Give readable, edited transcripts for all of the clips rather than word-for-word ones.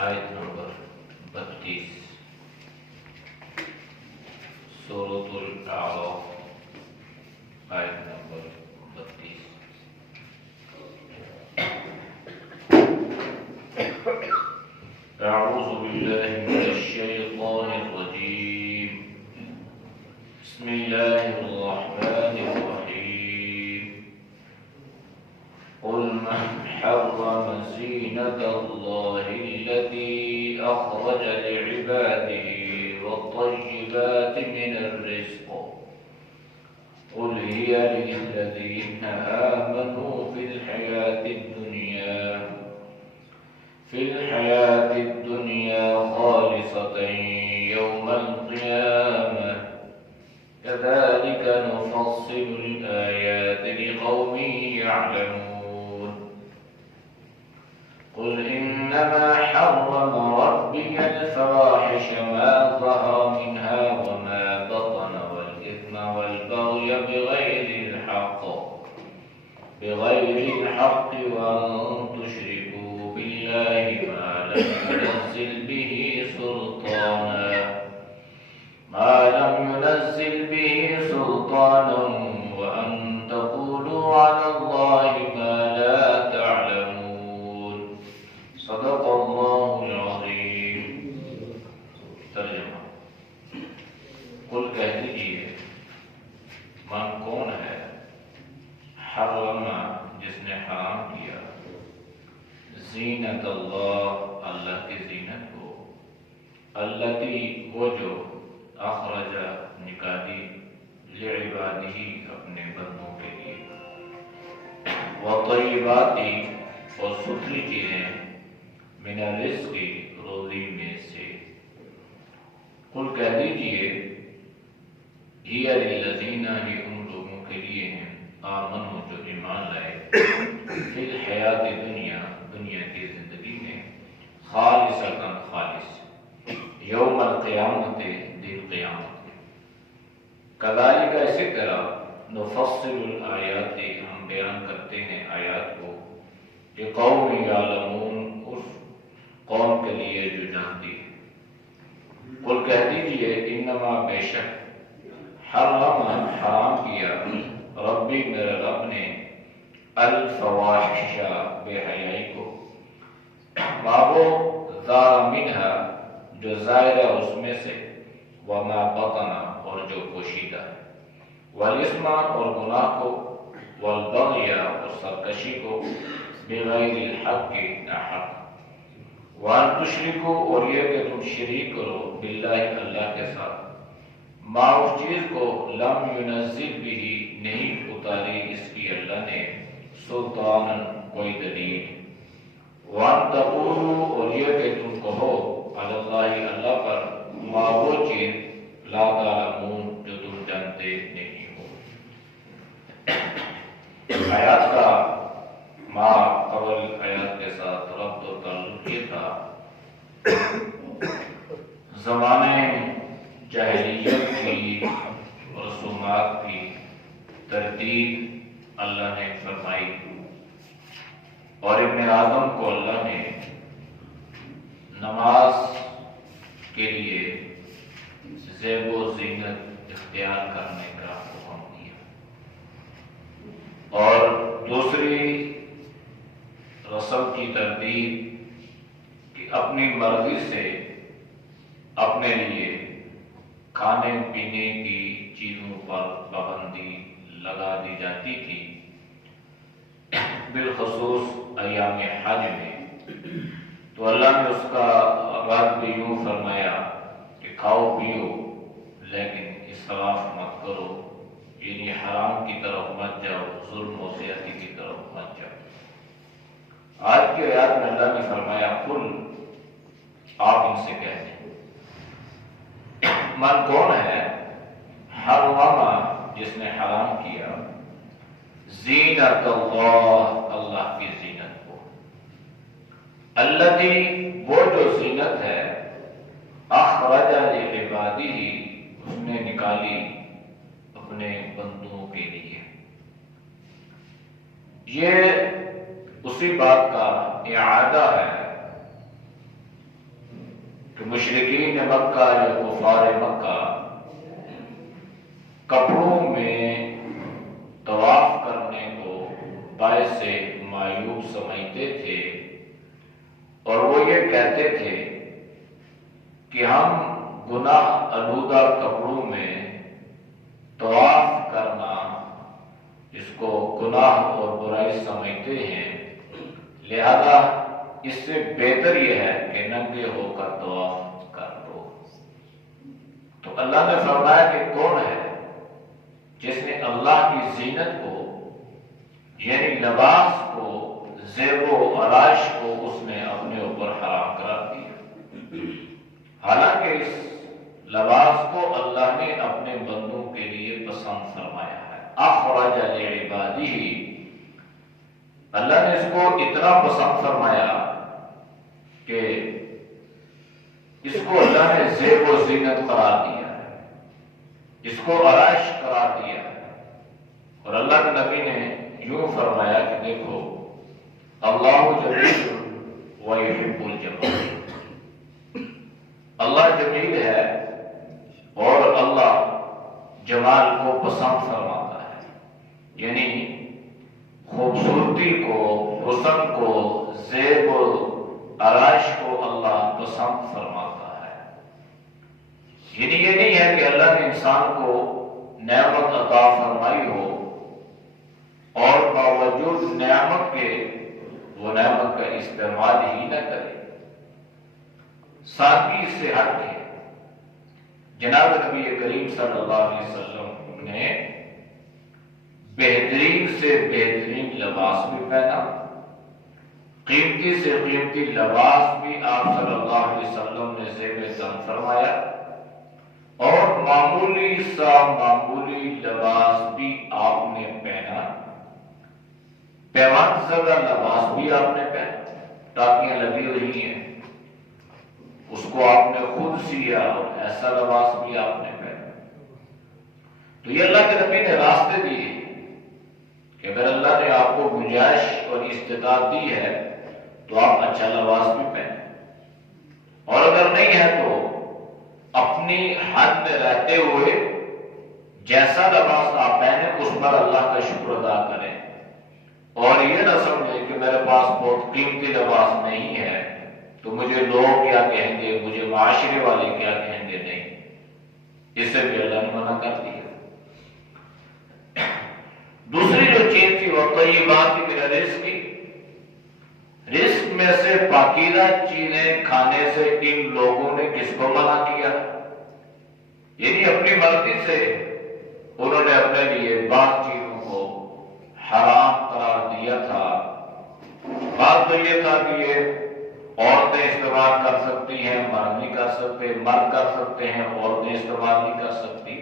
آیت نمبر 32 سورۃ الاعراف، آیت نمبر 32۔ اعوذ باللہ من الشیطان الرجیم، بسم اللہ الرحمن الرحیم۔ قل من حرم زینة اللہ التي أخرج لعباده والطيبات من الرزق قل هي للذين آمنوا في الحياة الدنيا خالصة يوم القيامة كذلك نفصل الآيات لقوم يعلمون قل إنما حرم ربي الفواحش ما ظهر منها وما بطن والإثم والبغي بغير الحق وأن تشركوا بالله ما لم ينزل به سلطانا وأن تقولوا على الله ما لا تعلمون۔ صدق اللہ العظیم۔ ترجمہ: قل کہہ دیجیے، من کون ہے، حرم جس نے حرام کیا، زینت اللہ اللہ کی زینت کو، التی وہ جو اخرج نکالی لعبادہ اپنے بندوں کے لیے، وطیبات اور ستھری چیزیں، من الرزق روزی میں سے۔ قل کہہ دیجیے، ہی للذین ہی ان لوگوں کے لیے ہیں، آمنوا جو ایمان لائے، فی الحیات دنیا دنیا کی زندگی میں، خالصتاً خالص، یوم القیامت دن قیامت میں، کذالک اسی طرح، نفصل الآیات ہم بیان کرتے ہیں آیات کو، لقوم یعلمون اس قوم کے لیے جو جانتی ہے۔ قل کہہ دیجیے، انما بے شک، حرم حرام کیا، ربی میرے رب نے، الفواحش بے حیائی کو، بابو ظاہر منہا جو ظاہر ہے اس میں سے، وما بطن اور جو پوشیدہ ہے، والاثم اور گناہ کو، والبغی اور سرکشی کو، بغیر الحق ناحق، وان تشرکو اور یہ کہ تم شریک کرو، باللہ اللہ کے ساتھ، ما اس چیز کو، لم ینزل بھی نہیں اتاری اس کی اللہ نے، سلطانا کوئی دلیل، وان تقولو اور یہ کہ تم کہو، علی اللہ اللہ پر، ما وہ چیز، لا تعلمون جو تم جانتے نہیں ہو۔ آیات کا ما قبل آیات کے ساتھ ربط و تعلق یہ تھا، زمانے جاہلیت کی رسومات کی ترتیب اللہ نے فرمائی، اور ابن آدم کو اللہ نے نماز کے لیے زیب و زینت اختیار کرنے کا حکم دیا، اور دوسری رسم کی ترتیب کہ اپنی مرضی سے اپنے لیے کھانے پینے کی چیزوں پر پابندی لگا دی جاتی تھی، بالخصوص ایام حج میں۔ تو اللہ نے اس کا رد بھی یوں فرمایا کہ کھاؤ پیو لیکن اسراف مت کرو، یعنی حرام کی طرف مت جاؤ، ظلم و زیادتی کی طرف مت جاؤ۔ آج کی آیات میں اللہ نے فرمایا، قل آپ ان سے کہہ دیں، من کون ہے، حرم جس نے حرام کیا، زینت اللہ اللہ کی زینت کو، التی وہ جو زینت ہے، اخرج لعبادہ اس نے نکالی اپنے بندوں کے لیے۔ یہ اسی بات کا اعادہ ہے کہ مشرکین مکہ یا کفار مکہ کپڑوں میں طواف کرنے کو باعث معیوب سمجھتے تھے، اور وہ یہ کہتے تھے کہ ہم گناہ آلودہ کپڑوں میں طواف کرنا اس کو گناہ اور برائی سمجھتے ہیں، لہذا اس سے بہتر یہ ہے کہ ننگے ہو کر طواف کر دو۔ تو اللہ نے فرمایا کہ کون ہے جس نے اللہ کی زینت کو یعنی لباس کو، زیب و آرائش کو اس نے اپنے اوپر حرام قرار دیا، حالانکہ اس لباس کو اللہ نے اپنے بندوں کے لیے پسند فرمایا ہے۔ اخرج لعبادہ، اللہ نے اس کو اتنا پسند فرمایا کہ اس کو اللہ نے زیب و زینت قرار دیا ہے، اس کو آرائش قرار دیا ہے۔ اور اللہ کے نبی نے یوں فرمایا کہ دیکھو اللہ جمیل ویحب الجمال، اللہ جمیل ہے اور اللہ جمال کو پسند فرماتا ہے، یعنی خوبصورتی کو، حسن کو، زیب و آرائش کو اللہ پسند فرماتا ہے۔ یعنی یہ نہیں ہے کہ اللہ نے انسان کو نعمت عطا فرمائی ہو اور باوجود نعمت کے وہ نعمت کا استعمال ہی نہ کرے۔ سادگی سے ہٹ کے جناب نبی کریم صلی اللہ علیہ وسلم نے بہترین سے بہترین لباس بھی پہنا، قیمتی سے قیمتی لباس بھی آپ صلی اللہ علیہ وسلم نے زیب تن فرمایا، اور معمولی سا معمولی لباس بھی آپ نے پہنا، پیوند زدہ لباس بھی آپ نے پہنا، ٹاکیاں لگی ہوئی ہیں اس کو آپ نے خود سیا، اور ایسا لباس بھی آپ نے پہنا۔ تو یہ اللہ کے نبی نے راستے دیے کہ اگر اللہ نے آپ کو گنجائش اور استطاعت دی ہے تو آپ اچھا لباس بھی پہنیں، اور اگر نہیں ہے تو اپنی حد میں رہتے ہوئے جیسا لباس آپ پہنیں اس پر اللہ کا شکر ادا کریں، اور یہ نہ سمجھیں کہ میرے پاس بہت قیمتی لباس نہیں ہے تو مجھے لوگ کیا کہیں گے، مجھے معاشرے والے کیا کہیں گے، نہیں، اس سے بھی اللہ نے منع کر دیا۔ دوسری جو چیز تھی وہ طیبات من الرزق، رزق میں سے پاکیزہ چیزیں کھانے سے ان لوگوں نے کس کو منع کیا؟ یعنی اپنی مرضی سے انہوں نے اپنے لیے بعض چیزوں کو حرام قرار دیا تھا۔ بات تو یہ تھا کہ یہ عورتیں استعمال کر سکتی ہیں، مرد نہیں کر سکتے، مرد کر سکتے ہیں، عورتیں استعمال نہیں کر سکتی،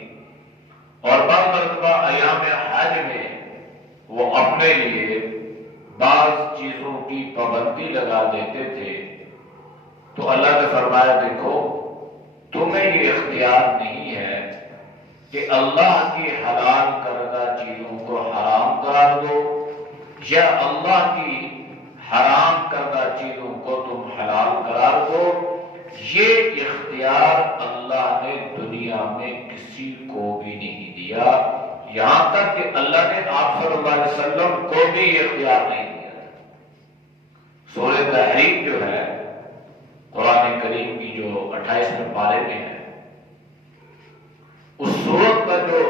اور بعض مرتبہ ایام حج میں وہ اپنے لیے بعض چیزوں کی پابندی لگا دیتے تھے۔ تو اللہ نے فرمایا دیکھو تمہیں یہ اختیار نہیں ہے کہ اللہ کی حلال کردہ چیزوں کو حرام قرار دو، یا اللہ کی حرام کردہ چیزوں کو تم حلال قرار دو۔ یہ اختیار اللہ نے دنیا میں کسی کو بھی نہیں دیا، یہاں تک کہ اللہ نے آپ صلی اللہ علیہ وسلم کو بھی یہ اختیار نہیں دیا۔ سورہ تحریم جو ہے قرآن کریم کی جو 28ویں پارے میں ہے، اس سورت کا جو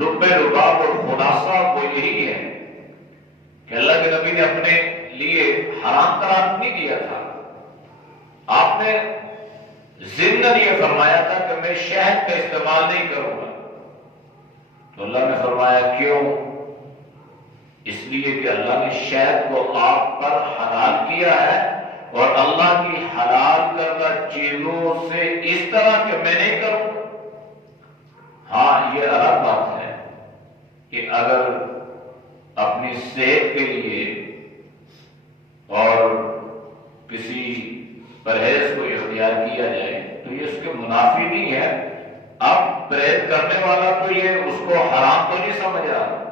لب لباب اور خلاصہ وہ یہی ہے کہ اللہ کے نبی نے اپنے لیے حرام قرار نہیں دیا تھا، آپ نے ضمناً یہ فرمایا تھا کہ میں شہد کا استعمال نہیں کروں گا۔ تو اللہ نے فرمایا کیوں؟ اس لیے کہ اللہ نے شہد کو آپ پر حلال کیا ہے، اور اللہ کی حلال کردہ چیزوں سے اس طرح کہ میں نہیں کروں۔ ہاں یہ الگ بات ہے کہ اگر اپنی صحت کے لیے اور کسی پرہیز کو اختیار کیا جائے تو یہ اس کے منافی نہیں ہے۔ اب پرہیز کرنے والا تو یہ اس کو حرام تو نہیں سمجھ رہا،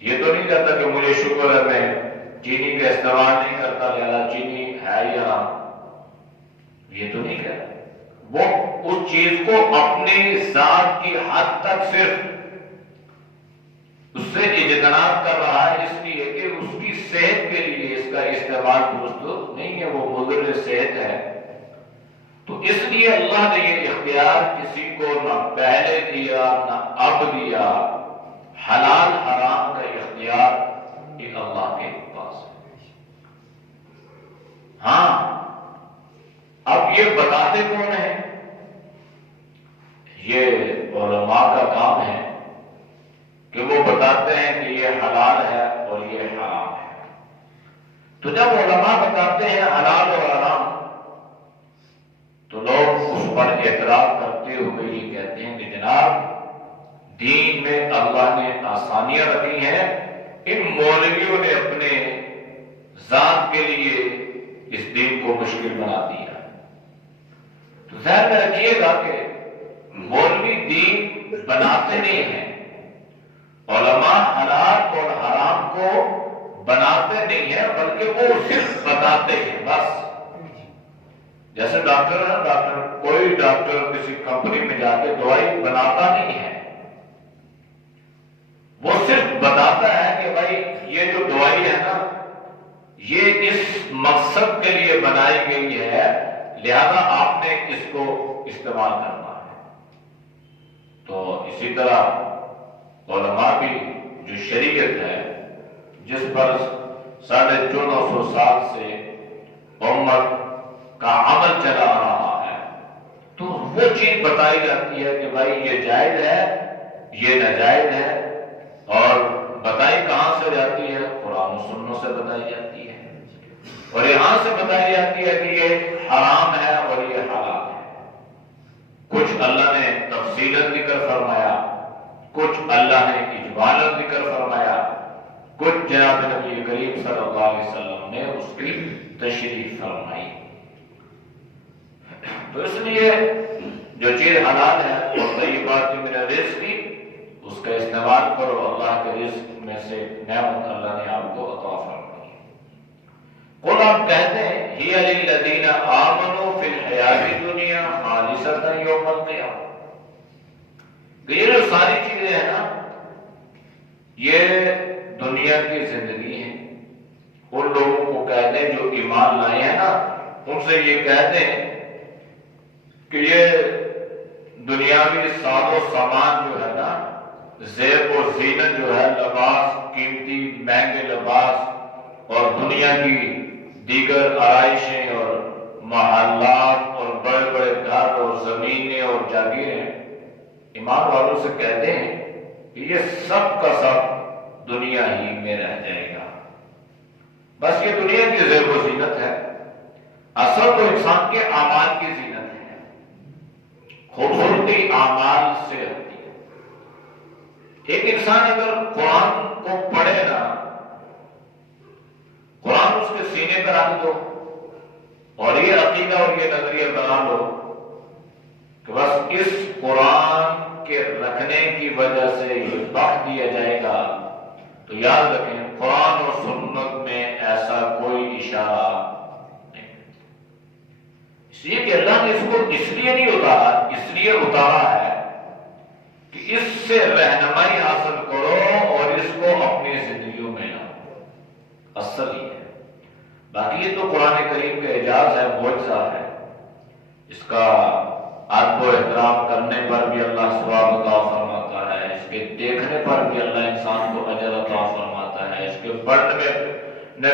یہ تو نہیں کہتا کہ مجھے شکر ہے میں چینی کا استعمال نہیں کرتا لہذا چینی ہے ہی حرام، یہ تو نہیں کہہ رہا، وہ اس چیز کو اپنی ذات کی حد تک صرف اس سے اجتناب کر رہا ہے، اس لیے کہ اس کی صحت کے لیے اس کا استعمال درست نہیں ہے، وہ مضر صحت ہے۔ تو اس لیے اللہ نے یہ اختیار کسی کو نہ پہلے دیا نہ اب دیا، حلال حرام کا اختیار یہ اللہ کے پاس ہے۔ ہاں، اب یہ بتاتے کون ہیں؟ یہ علماء کا کام ہے کہ وہ بتاتے ہیں کہ یہ حلال ہے اور یہ حرام ہے۔ تو جب علماء بتاتے ہیں حلال اور حرام تو لوگ اس پر اعتراض کرتے ہوئے یہ کہتے ہیں کہ جناب دین میں اللہ نے آسانیاں رکھی ہیں، ان مولویوں نے اپنے ذات کے لیے اس دین کو مشکل بنا دیا۔ تو ذہن میں رکھیے گا کہ مولوی دین بناتے نہیں ہیں، علماء حلال اور حرام کو بناتے نہیں ہیں، بلکہ وہ صرف بتاتے ہیں بس۔ جیسے ڈاکٹر ہے، کوئی ڈاکٹر کسی کمپنی میں جا کے دوائی بناتا نہیں ہے، وہ صرف بتاتا ہے کہ بھائی یہ جو دوائی ہے نا یہ اس مقصد کے لیے بنائی گئی ہے، لہذا آپ نے اس کو استعمال کرنا ہے۔ تو اسی طرح علماء بھی جو شریعت ہے جس پر 1450 سال سے امت کا عمل چلا آ رہا ہے، تو وہ چیز بتائی جاتی ہے کہ بھائی یہ جائز ہے، یہ ناجائز ہے، اور بتائی کہاں سے جاتی ہے؟ قرآن و سنت سے بتائی جاتی ہے، اور یہاں سے بتائی جاتی ہے کہ یہ حرام ہے اور یہ حلال ہے۔ کچھ اللہ نے تفصیلاً ذکر فرمایا، کچھ اللہ نے اجمالاً ذکر فرمایا، کچھ جناب نبی کریم صلی اللہ علیہ وسلم نے اس کی تشریح فرمائی۔ تو اس لیے جو چیز حلال ہے اور طیبات من الرزق کی، اس کا استعمال کرو، اللہ کے رزق میں سے نعمت اللہ نے آپ کو عطا فرمائی۔ قل آپ کہتے ہیں ہی للذین آمنوا فی الحیات الدنیا خالصۃ یوم القیامہ، کہ یہ جو ساری چیزیں ہیں نا یہ دنیا کی زندگی ہے۔ ان لوگوں کو کہہ دیں جو ایمان لائے ہیں نا، ان سے یہ کہہ دیں کہ یہ دنیاوی ساز و سامان جو ہے نا، زیب و زینت جو ہے، لباس، قیمتی مہنگے لباس اور دنیا کی دیگر آرائشیں اور محلات اور بڑے بڑے گھر اور زمینیں اور جاگیریں، ایمان والوں سے کہتے ہیں کہ یہ سب کا سب دنیا ہی میں رہ جائے گا، بس یہ دنیا کی زیب و زینت ہے، اصل تو انسان کے اعمال کی زینت ہے، خوبصورتی اعمال سے ہوتی ہے۔ ایک انسان اگر قرآن کو پڑھے نا، قرآن اس کے سینے پر رکھ دو اور یہ عقیدہ اور یہ نظریہ بنا لو کہ بس اس قرآن کے رکھنے کی وجہ سے یہ بخش دیا جائے گا، تو یاد رکھیں قرآن اور سنت میں ایسا کوئی اشارہ نہیں، اس لیے کہ اللہ نے اس کو اس لیے نہیں اتارا، اس لیے اتارا ہے کہ اس سے رہنمائی حاصل کرو اور اس کو اپنی زندگیوں میں لاؤ، اصل ہی ہے۔ باقی یہ تو قرآن کریم کا اعجاز ہے، معجزہ ہے، اس کا ادب و احترام کرنے پر بھی اللہ ثواب عطا فرماتا ہے، اس کے دیکھنے پر بھی اللہ انسان کو اجر عطا فرماتا ہے، اس کے پڑھنے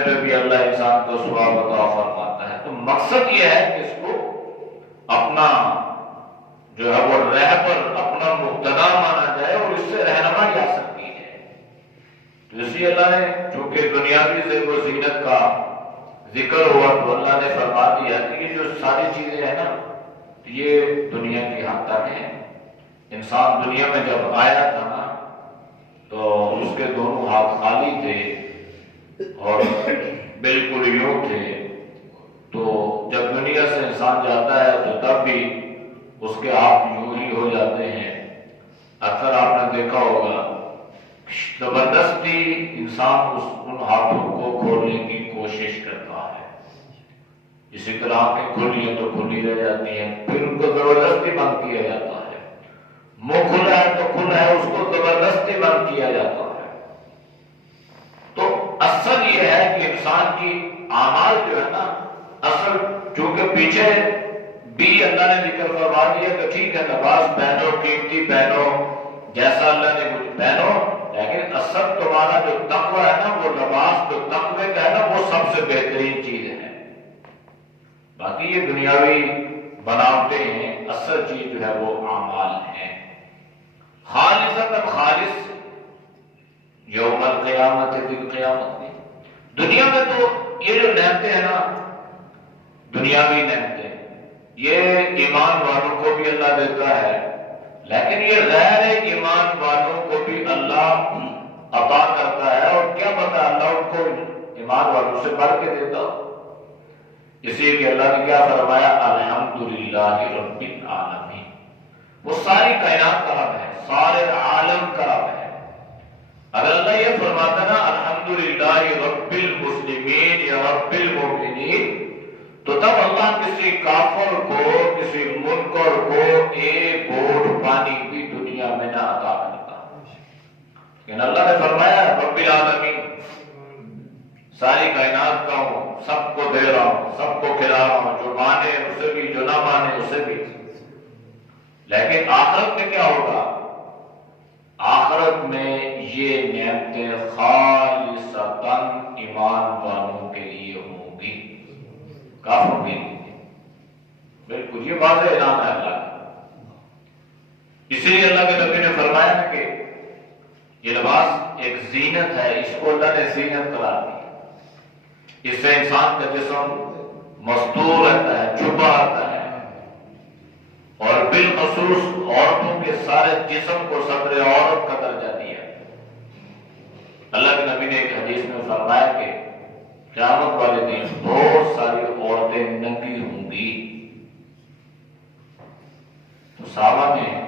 پہ بھی اللہ انسان کو ثواب عطا فرماتا ہے۔ تو مقصد یہ ہے کہ اس کو اپنا جو ہے وہ رہبر، اپنا مقتدا مانا جائے اور اس سے رہنمائی آ سکتی ہے۔ تو اس لیے اللہ نے چونکہ دنیاوی زیب و زینت کا ذکر ہوا تو اللہ نے فرما دیا کہ یہ جو ساری چیزیں ہیں نا یہ دنیا کی حد تک ہیں۔ انسان دنیا میں جب آیا تھا نا تو اس کے دونوں ہاتھ خالی تھے اور بالکل یوں تھے، تو جب دنیا سے انسان جاتا ہے تو تب بھی اس کے ہاتھ یوں ہی ہو جاتے ہیں۔ اکثر آپ نے دیکھا ہوگا زبردستی انسان ان ہاتھوں کو کھولنے کی کوشش کرتا ہے، اسی طرح آنکھیں کھلی ہیں تو کھلی رہ جاتی ہیں، پھر ان کو زبردستی بند کیا جاتا ہے، منہ کھلا ہے تو کھلا ہے، اس کو زبردستی بند کیا جاتا ہے۔ تو اصل یہ ہے کہ انسان کی اعمال جو ہے نا، اصل چونکہ پیچھے بھی اللہ نے ذکر فرما دیا کہ ٹھیک ہے لباس پہنو، قیمتی پہنو، جیسا اللہ نے کچھ پہنو، لیکن اصل تمہارا جو تقوی ہے نا، وہ لباس جو تقوی کا ہے نا، وہ سب سے بہترین چیز ہے۔ باقی یہ دنیاوی بناوٹیں ہیں، اصل چیز جو ہے وہ اعمال ہیں۔ خالصتاً خالص یوم القیامت دن قیامت میں۔ دنیا میں تو یہ جو نعمتیں ہیں نا، دنیاوی نعمتیں، یہ ایمان والوں کو بھی اللہ دیتا ہے، لیکن یہ غیر ایمان والوں کو بھی اللہ عطا کرتا ہے، اور کیا پتا اللہ ان کو ایمان والوں سے بڑھ کے دیتا۔ اس لیے کہ اللہ نے کیا فرمایا، الحمدللہ رب العالمین، وہ ساری کائنات کا رب ہے، سارے عالم کا رب ہے۔ اگر اللہ یہ فرماتا نا الحمدللہ رب المسلمین یا رب المؤمنین، تو تب اللہ کسی کافر کو، کسی منکر کو ایک گھونٹ پانی بھی دنیا میں نہ عطا کرتا، لیکن اللہ نے فرمایا رب العالمین، ساری کائنات کا ہوں، سب کو دے رہا ہوں، سب کو کھلا رہا ہوں، جو مانے اسے بھی، جو نہ مانے اسے بھی۔ لیکن آخرت میں کیا ہوگا؟ آخرت میں یہ نعمتیں خالصتاً ایمان والوں کے لیے ہوں گی، کافروں کے لیے بالکل۔ یہ واضح اعلان ہے اللہ کا۔ اسی لیے اللہ کے نبی نے فرمایا نا کہ یہ لباس ایک زینت ہے، اس کو اللہ نے زینت قرار دی۔ اس سے انسان کا جسم مستور رہتا ہے، چھپا رہتا ہے، اور بالخصوص عورتوں کے سارے جسم کو صدر عورت کا درجہ دیا۔ اللہ کے نبی نے ایک حدیث میں فرمایا کہ قیامت والے دن بہت ساری عورتیں ننگی ہوں گی۔ تو صحابہ نے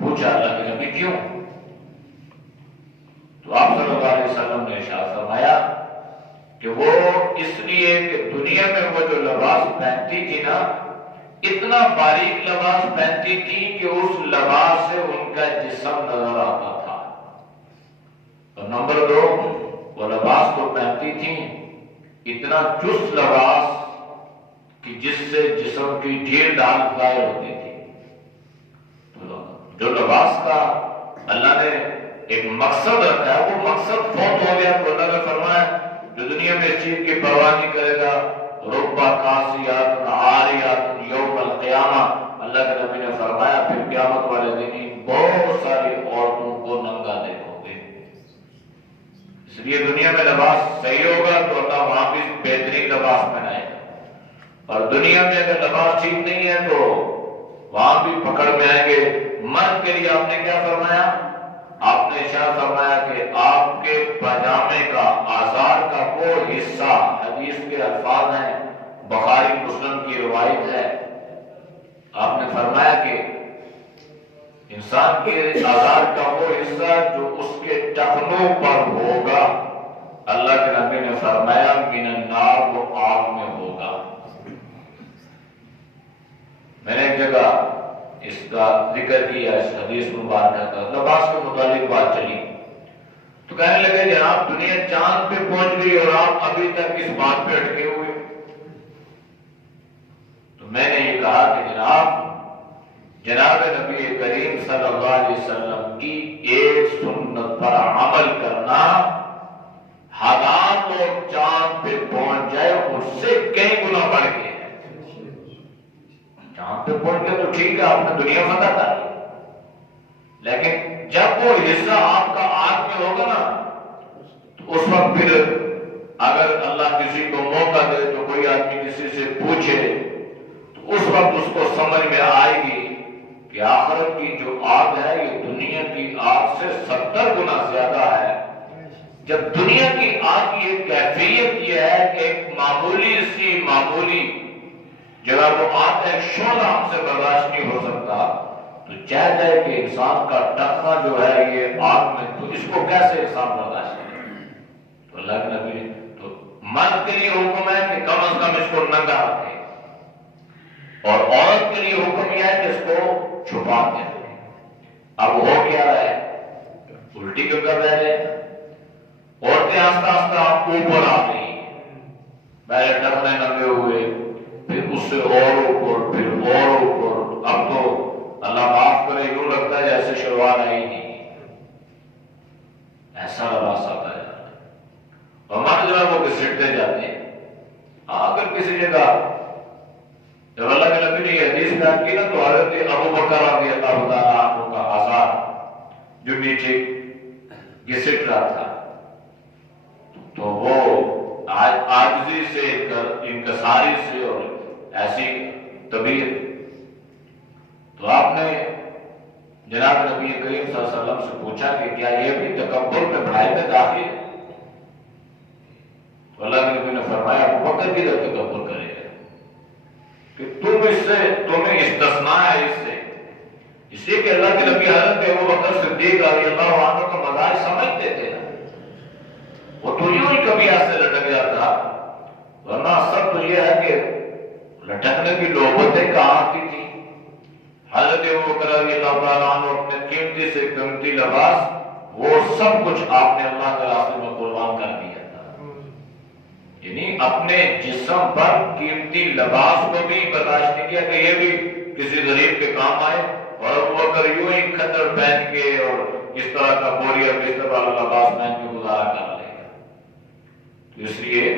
پوچھا اللہ کے نبی کیوں؟ تو آپ صلی اللہ علیہ وسلم نے ارشاد فرمایا کہ وہ اس لیے کہ دنیا میں وہ جو لباس پہنتی تھی نا، اتنا باریک لباس پہنتی تھی کہ اس لباس سے ان کا جسم نظر آتا تھا۔ اور نمبر 2، وہ لباس تو پہنتی تھیں اتنا چست لباس کہ جس سے جسم کی ڈھیل ڈھال ظاہر ہوتی تھی۔ تو جو لباس کا اللہ نے ایک مقصد رکھا ہے، وہ مقصد فوت ہو گیا، تو اللہ نے فرمایا جو دنیا میں اس چیز کی پرواہ نہیں کرے گا، ربا کاسیات عاریات یوم القیامہ، اللہ کے نبی نے فرمایا پھر قیامت والے دن بہت ساری عورتوں کو ننگا دیکھو گے۔ اس لیے دنیا میں لباس صحیح ہوگا تو اللہ وہاں بھی بہترین لباس پہنائے گا، اور دنیا میں اگر لباس ٹھیک نہیں ہے تو وہاں بھی پکڑ میں آئیں گے۔ مرد کے لیے آپ نے کیا فرمایا؟ آپ نے ارشاد فرمایا کہ آپ کے پاجامے کا، آزار کا وہ حصہ، حدیث کے الفاظ ہیں، بخاری مسلم کی روایت ہے، آپ نے فرمایا کہ انسان کے آزار کا وہ حصہ جو اس کے ٹخنوں پر ہوگا، اللہ کے نبی نے فرمایا من النار، وہ آگ میں ہوگا۔ میں نے ایک جگہ اس کا ذکر کیا، اس حدیث مبارکہ کا، لباس کے متعلق بات چلی تو کہنے لگے جناب دنیا چاند پہ پہنچ گئی اور آپ ابھی تک اس بات پہ اٹکے ہوئے۔ تو میں نے یہ کہا کہ جناب نبی کریم صلی اللہ علیہ وسلم کی ایک سنت پر عمل کرنا ہزار لوگ چاند پہ پہنچ جائے اس سے کئی گنا بڑھ گئے۔ چاند پہ پہنچ گئے تو ٹھیک ہے، آپ نے دنیا فتح کر لی، لیکن جب وہ حصہ آپ کا آگ میں ہوگا نا، تو اس وقت پھر اگر اللہ کسی کو موقع دے تو کوئی آدمی کسی سے پوچھے تو اس وقت اس کو سمجھ میں آئے گی کہ آخرت کی جو آگ ہے یہ دنیا کی آگ سے 70 گنا زیادہ ہے۔ جب دنیا کی آگ کی ایک کیفیت یہ ہے کہ ایک معمولی جگہ وہ آگ ہے، شعلہ ہم سے برداشت نہیں ہو سکتا، تو چاہ جائے کہ انسان کا ٹخنا جو ہے یہ آگ میں، تو اس کو کیسے انسان برداشت کرے؟ تو اللہ کے نبی تو مرد کے لیے حکم ہے کہ کم از کم اس کو ننگا رکھے، اور عورت کے لیے حکم یہ ہے کہ اس کو چھپا کے رکھے۔ اب ہو کیا رہا ہے؟ الٹی کیوں کر رہے ہیں؟ عورتیں آہستہ آہستہ اوپر آ گئی، پہلے ٹرنے لگے ہوئے، پھر اس سے اور اوپر، پھر اور اوپر۔ اب تو اللہ معاف کرے، یوں لگتا ہے جیسے شلوار آئی نہیں، ایسا لباس آتا ہے۔ اور مرد جو ہے وہ گھسٹتے جاتے ہیں۔ اگر کسی جگہ جب اللہ کے نبی نے یہ حدیث بیان کی نا تو حضرت ابو بکر رضی اللہ تعالیٰ عنہ کا آزاد جو نیچے گھسٹ رہا تھا تو وہ عاجزی سے، انکساری سے اور ایسی طبیعت، تو آپ نے جناب نبی کریم صلی اللہ علیہ وسلم سے پوچھا کہ کیا یہ بھی تکبر میں بڑائی میں داخل ہے؟ تو اللہ کے نبی نے فرمایا ابو بکر بھی تکبر کرے گا کہ تمہیں استثناء ہے اس سے، اس لیے کہ اللہ کے نبی حضرت ابو بکر صدیق رضی اللہ عنہ کا مزاج سمجھتے تھے نا، وہ تو یوں ہی کبھی ایسے لٹک جاتا، ورنہ سب تو یہ ہے کہ لٹکنے کی نوبتیں کہاں کی تھی۔ حضرت ابو بکر رضی اللہ تعالیٰ عنہ اپنے قیمتی سے قیمتی لباس وہ سب کچھ آپ نے اللہ کے راستے میں قربان کر دیا تھا، یعنی اپنے جسم پر قیمتی لباس کو بھی برداشت نہیں کیا کہ یہ بھی کسی غریب کے کام آئے، اور ابو بکر یوں ہی کھدر پہن کے اور اس طرح کا بوریا بستر والا لباس پہن کے گزارا کر لے گا۔ تو اس لیے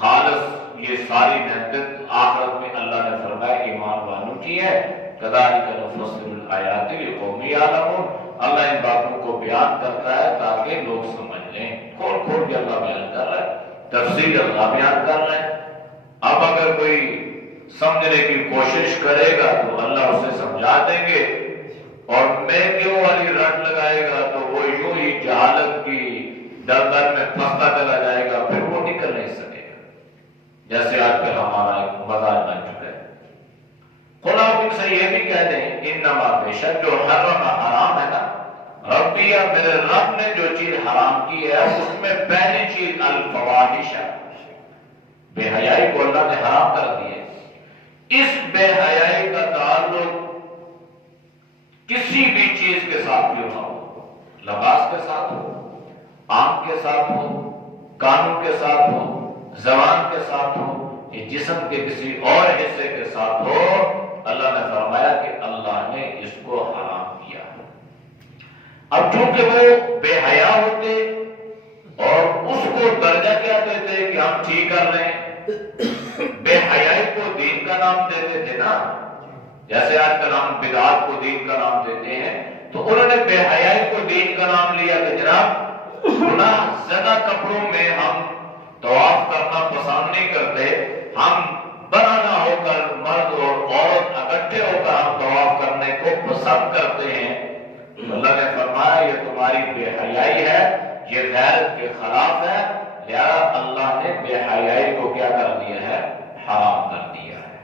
خالص یہ ساری محنت آخرت میں اللہ نے فرمایا ایمان والوں کی ہے، کذالک نفصل الآیات لقوم یعلمون۔ اللہ ان باتوں کو بیان کرتا ہے تاکہ لوگ سمجھ لیں، کھول کھول کے اللہ بیان کر رہا ہے، تفصیل اللہ بیان کر رہا ہے۔ اب اگر کوئی سمجھنے کی کوشش کرے گا تو اللہ اسے سمجھا دیں گے، اور میں کیوں والی رٹ لگائے گا تو وہ یوں ہی جہالت کی دلدل میں پھنستا چلا جائے گا، پھر وہ نکل نہیں سکے گا، جیسے آج کل ہمارا ایک مزاج بن چکا ہے۔ خدا ان سے یہ بھی کہہ دیں انما بے شک جو حرم حرام ہے نا، ربی یا میرے رب نے جو چیز حرام کی ہے اس میں پہلی چیز الفواحش ہے، بے حیائی کو اللہ نے حرام کر دی ہے۔ اس بے حیائی کا تعلق کسی بھی چیز کے ساتھ کیوں نہ ہو، لباس کے ساتھ ہو، آنکھ کے ساتھ ہو، کانوں کے ساتھ ہو، زبان کے ساتھ ہو، یہ جسم کے کسی اور حصے کے ساتھ ہو، اللہ نے فرمایا کہ اللہ نے اس کو حرام کیا۔ اب چونکہ وہ بے حیا ہوتے اور اس کو درجہ کیا دیتے کہ ہم ٹھیک کر رہے ہیں، بے حیائی کو دین کا نام دیتے تھے نا، جیسے آج کل ہم بدعات کو دین کا نام دیتے ہیں، تو انہوں نے بے حیائی کو دین کا نام لیا کہ جناب گناہ زدہ کپڑوں میں ہم طواف کرنا پسند نہیں کرتے، ہم برانا ہو کر مرد اور عورت اکٹھے ہو کر ہم طواف کرنے کو پسند کرتے ہیں۔ تو اللہ نے فرمایا یہ تمہاری بے حیائی ہے، یہ غیرت کے خلاف ہے، لہذا اللہ نے بے حیائی کو کیا کر دیا ہے؟ حرام کر دیا ہے۔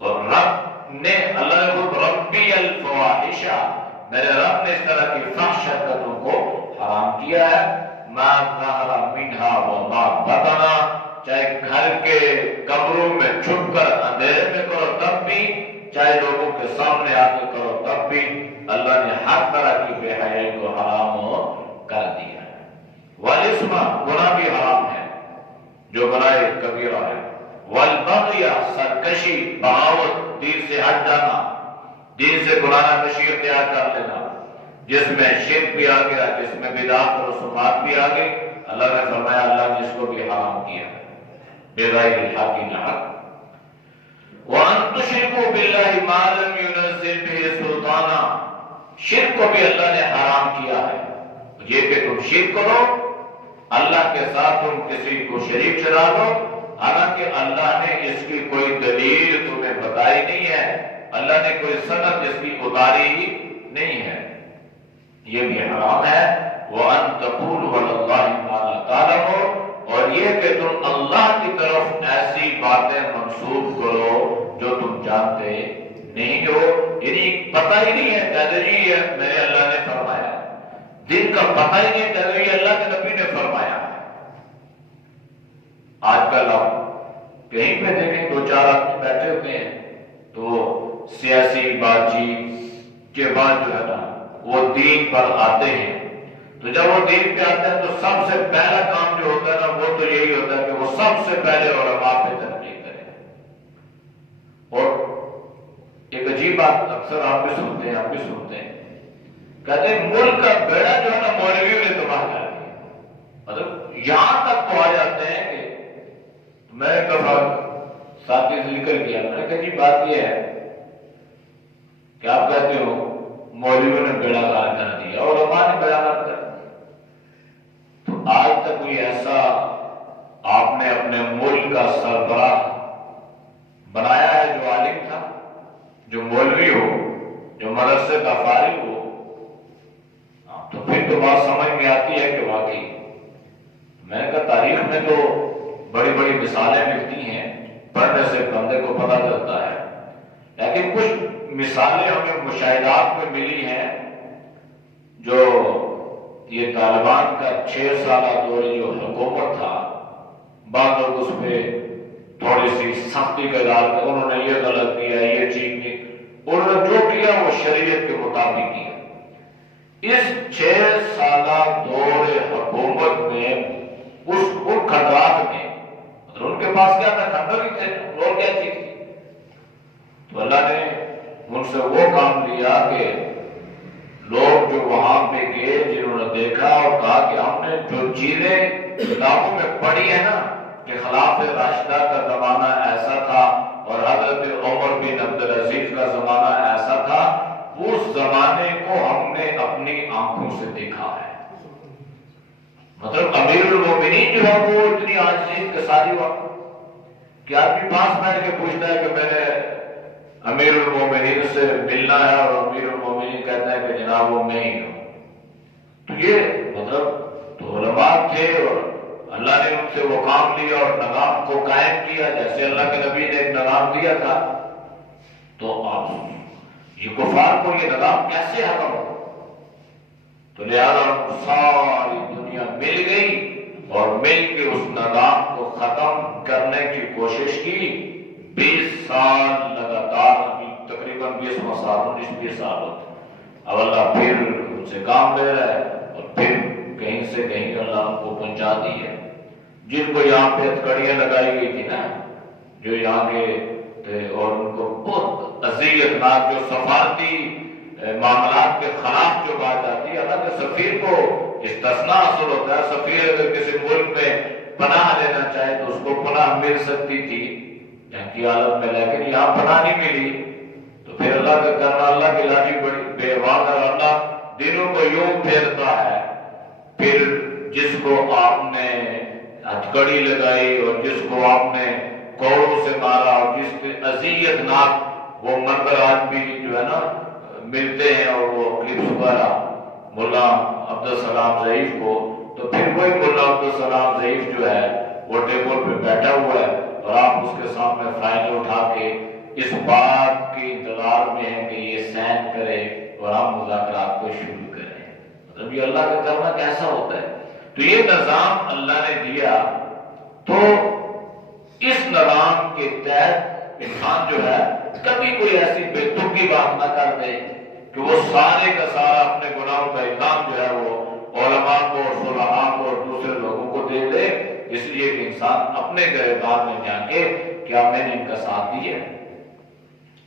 اور رب نے اللہ نے خود ربی الفواحش، میرے رب نے اس طرح کی فحش حرکتوں کو حرام کیا ہے، ما ظہر منہا وما بطن، چاہے گھر کے کمروں میں چھپ کر اندھیرے میں کرو تب بھی، چاہے لوگوں کے سامنے آ کے کرو تب بھی، اللہ نے ہر طرح کی بے حیائی کو حرام کر دیا ہے۔ والاسم، گناہ بھی حرام ہے جو گناہ کبیرہ ہے، والبغی، سرکشی، بغاوت، دین سے ہٹ جانا، دین سے قرآن کشی اختیار کر لینا، جس میں شرک بھی آ گیا، جس میں بدعت اور رسومات بھی آ گئی، اللہ نے فرمایا اللہ نے اس کو بھی حرام کیا ہے، بغیر الحق الحق۔ وَأَن تُشْرِكُوا بِاللَّهِ مَا لَمْ يُنَزِّلْ بِهِ سُلْطَانًا، شرک کو بھی اللہ نے حرام کیا ہے، یہ کہ تم شرک کرو، اللہ کے ساتھ تم کسی کو شریک ٹھہرا دو، حالانکہ اللہ نے اس کی کوئی دلیل تمہیں بتائی نہیں ہے، اللہ نے کوئی سند اس کی اتاری ہی نہیں ہے، یہ بھی حرام ہے۔ وَأَن تَقُولُوا عَلَى اللَّهِ مَا لَا تَعْلَمُونَ، اور یہ کہ تم اللہ کی طرف ایسی باتیں منسوب کرو جو تم جانتے نہیں ہو، یعنی پتہ ہی نہیں ہے، کہتے جی یہ میرے اللہ نے فرمایا، دن کا پتہ ہی نہیں، کہتے یہ اللہ کے نبی نے فرمایا۔ آج کل آپ کہیں پہ دیکھیں دو چار آدمی بیٹھے ہوتے ہیں، بعد جو ہے نا وہ دین پر آتے ہیں، تو جب وہ دین پہ آتے ہیں تو سب سے پہلا کام جو ہوتا ہے نا وہ تو یہی ہوتا ہے کہ وہ سب سے پہلے علماء پہ تنقید کریں۔ اور ایک عجیب بات اکثر آپ بھی سنتے ہیں، آپ بھی سنتے ہیں، کہتے ہیں ملک کا بیڑا جو ہے نا مولویوں نے تباہ کر دیا۔ مطلب یہاں تک پہنچ جاتے ہیں کہ میں ایک دفعہ ساتھی سے ذکر کیا، میں نے کہا جی بات یہ ہے کہ آپ کہتے ہو مولویوں نے بیڑا غرق کر دیا اور علماء نے بیڑا غرق کر دیا، تو آج تک کوئی ایسا آپ نے اپنے ملک کا سربراہ بنایا ہے جو عالم تھا، جو مولوی ہو، جو مدرسے کا فارغ ہو؟ تو پھر تو بات سمجھ میں آتی ہے کہ واقعی میں نے کہا تاریخ میں تو بڑی بڑی مثالیں ملتی ہیں، پڑھنے سے بندے کو پتہ چلتا ہے، لیکن کچھ مثالیں ہمیں مشاہدات میں ملی ہیں جو یہ طالبان کا 6 سالہ دور جو حکومت تھا، بعض لوگ اس پہ تھوڑی سی سختی کا اظہار کیا، انہوں نے یہ غلط کیا، یہ ٹھیک نہیں، انہوں نے جو کیا وہ شریعت کے مطابق کیا۔ اس 6 سالہ دور حکومت میں ان خطرات میں ان کے پاس کیا تھا؟ کھنڈر ہی تھے، اور کیا چیز تھی؟ تو اللہ نے ان سے وہ کام لیا کہ لوگ جو وہاں پہ گئے، جنہوں نے دیکھا اور کہا کہ ہم نے جو چیزیں کتابوں میں پڑھی ہے نا کہ خلافہ راشدہ کا زمانہ ایسا تھا اور حضرت عمر بن عبدالعزیز کا زمانہ ایسا تھا، اس زمانے کو ہم نے اپنی آنکھوں سے دیکھا ہے۔ مطلب امیر المومنین جو ہے وہ اتنی عاجزی انکساری وقت کہ آدمی پاس بیٹھ کے پوچھتا ہے کہ میں نے امیر المومنین سے ملنا ہے، اور امیر المومنین کہتا ہے کہ جناب وہ میں ہی ہوں۔ تو یہ مطلب تو علماء تھے اور اللہ نے ان سے وہ کام لیا اور نظام کو قائم کیا جیسے اللہ کے نبی نے ایک نظام دیا تھا۔ تو آپ یہ کفار کو یہ نظام کیسے حکم ہو؟ تو لہذا ساری دنیا مل گئی اور مل کے اس نظام کو ختم کرنے کی کوشش کی۔ 20 سال لگاتار، ابھی تقریباً 20 سال 19-20 سال ہوتے، اب اللہ پھر ان سے کام لے رہا ہے اور پھر کہیں سے کہیں اللہ ان کو پہنچا دی ہے۔ جن کو یہاں پہ ہتھکڑیاں لگائی گئی تھی نا، جو یہاں کے تھے اور ان کو بہت اذیتناک، جو سفارتی معاملات کے خلاف جو بات آتی ہے، اللہ کے سفیر کو استثناء حاصل ہوتا ہے۔ سفیر اگر کسی ملک میں پناہ لینا چاہے تو اس کو پناہ مل سکتی تھی جنگ کی حالت میں، لیکن یہاں پناہ نہیں ملی، تو پھر اللہ کا کرنا، اللہ کی لاٹھی بڑی بے وار ہے، اللہ دنوں کو یوں پھیرتا ہے۔ پھر جس کو آپ نے ہتھکڑی لگائی اور جس کو آپ نے کوڑوں سے مارا اور جس کے اذیت ناک وہ منظر آج بھی جو ہے نا ملتے ہیں، اور وہ کلپس وغیرہ ملا عبدالسلام ضعیف کو، تو پھر وہی ملا عبدالسلام ضعیف جو ہے وہ ٹیبل پہ بیٹھا ہوا ہے اور آپ اس کے سامنے فائل اٹھا کے اس بات کے انتظار میں ہیں کہ یہ سین کرے اور ہم مذاکرات کو شروع کریں۔ مطلب یہ اللہ کا کرنا کیسا ہوتا ہے؟ تو یہ نظام اللہ نے دیا، تو اس نظام کے تحت انسان جو ہے کبھی کوئی ایسی بے تکی بات نہ کر دے کہ وہ سارے کا سارا اپنے گناہوں کا الزام جو ہے وہ علماء کو اور صلحاء کو اور دوسرے لوگوں کو دے دے، اس لیے کہ انسان اپنے گریبان میں جھانکے کیا میں نے ان کا ساتھ دیا،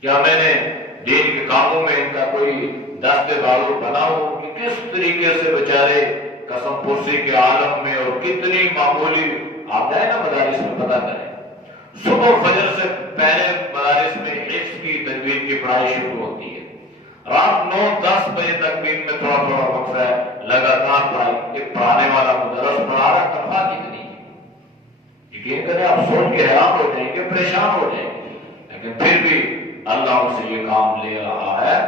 کیا میں نے دین کے کاموں میں ان کا کوئی دست بازو بنا ہوں کہ کس طریقے سے بیچارے قسم پرسی کے عالم میں اور کتنی معمولی، آپ جائیں نا مدارس میں پتہ کریں، صبح فجر سے پہلے مدارس میں حفظ کی تجوید کی پڑھائی شروع ہوتی ہے، رات 9-10 بجے تک دن میں تھوڑا تھوڑا وقت ہے لگاتار پڑھائی، ایک پڑھانے والا مدرس پڑھا رہا، تنخواہ کتنی ہے؟ یقین کریں آپ سوچ کے حیران ہو جائیں گے، پریشان ہو جائیں گے، لیکن پھر بھی اللہ ان سے یہ کام لے رہا ہے۔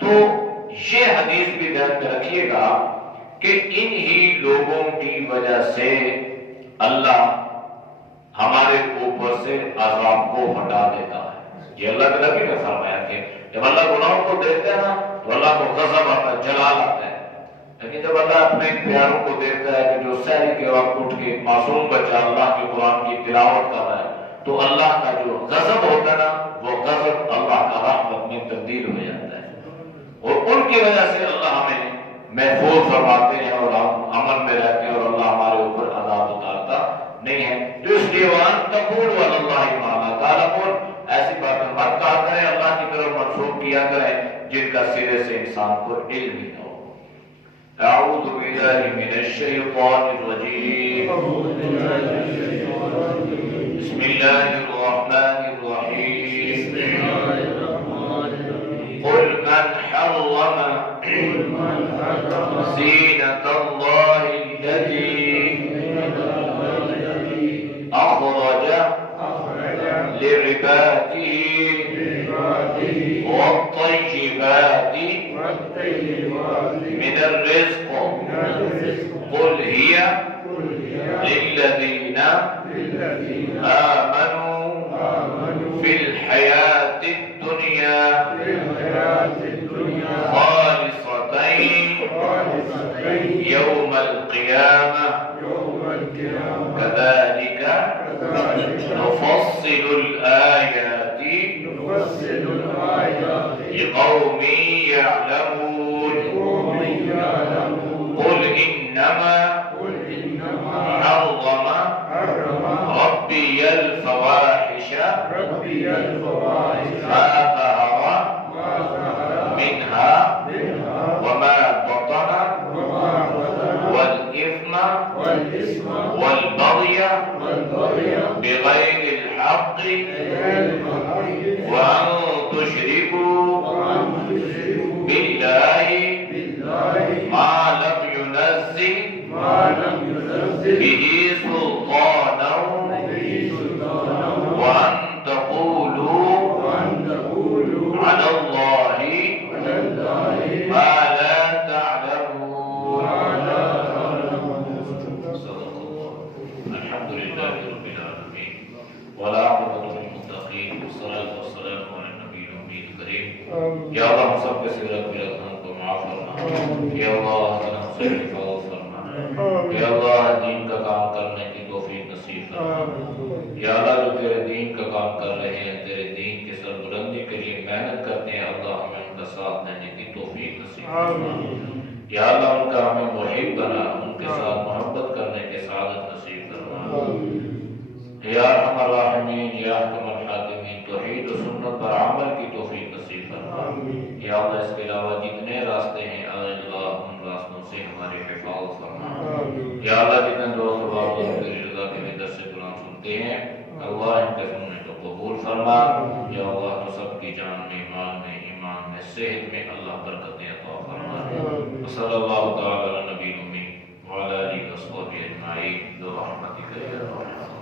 تو یہ حدیث بھی ذہن میں رکھیے گا کہ انہی لوگوں کی وجہ سے اللہ ہمارے اوپر سے عذاب کو ہٹا دیتا ہے۔ یہ اللہ کے نبی نے فرمایا کہ جب اللہ گناہوں کو دیکھتا ہے نا تو اللہ کو غضب آتا ہے، جلال آتا ہے، لیکن جب اللہ اپنے پیاروں کو دیکھتا ہے کہ جو سحری کے وقت اٹھ کے معصوم بچہ اللہ کے قرآن کی تلاوت کر رہا ہے، تو اللہ کا جو غضب ہوتا ہے نا وہ غضب اللہ کا رحمت میں تبدیل ہو جاتا ہے۔ اور ان کی وجہ سے اللہ ہمیں محفوظ فرماتے ہیں اور ہم امن میں رہتے ہیں اور اللہ ہمارے اوپر عذاب اتارتا نہیں ہے. تو اس لیے وَأَن تَقُولُوا عَلَى اللَّهِ مَا لَا تَعْلَمُونَ، ایسی باتیں مت کہا کریں، اللہ کی طرف منسوب کیا کریں جن کا سرے سے انسان کو علم ہی نہ ہو. اعوذ باللہ من الشیطان الرجیم، بسم اللہ الرحمن الرحیم. قل من حرم زینة اللہ التي اخرج لعباده والطيبات من الرزق قل هي للذين آمنوا في الحياة الدنيا خالصة يوم القيامة كذلك نفصل الآيات لقوم يعلمون. قل إنما حرم ربي الفواحش ما ظهر منها وما بطن والإثم والبغي بغير الحق وأن تشركوا بالله ما لم ينزل به سلطانا وأن تقولوا على الله ما لا تعلمون. الحمد لله رب العالمين والعاقبة للمتقين والصلاة والسلام على النبي الأمي الكريم. یا اللہ ہم سب کے صغیرہ کبیرہ کو معاف فرما. یا اللہ ہم سے حفاظت فرما. یا اللہ دین کا کام کرنے کی توفیق نصیب فرما. یا اللہ جو تیرے دین کا کام کر رہے ہیں، تیرے دین کی سربلندی کے لیے محنت کرتے ہیں، اللہ ہمیں ان کا ساتھ دینے کی توفیق نصیب فرما. یا اللہ ان کا ہمیں محب بنا، ان کے ساتھ محبت کرنے کی سعادت نصیب فرما. یا ارحم الراحمین، یا احکم الحاکمین، توحید و سنت پر عمل کی توفیق نصیب فرما. یا اللہ اس کے علاوہ جتنے راستے ہیں اللہ ان راستوں سے ہماری حفاظت فرما. یا اللہ جتنے دوست احباب تیری رضا کے لیے درس قرآن سنتے ہیں، اللہ ان کے سننے کو قبول فرما. یا اللہ ہم سب کی جان میں، مال میں، ایمان میں، صحت میں اللہ برکتیں عطا فرما. صلی اللہ تعالی علی نبی امی وعلی آلہ وصحبہ اجمعین برحمتک یا ارحم الراحمین.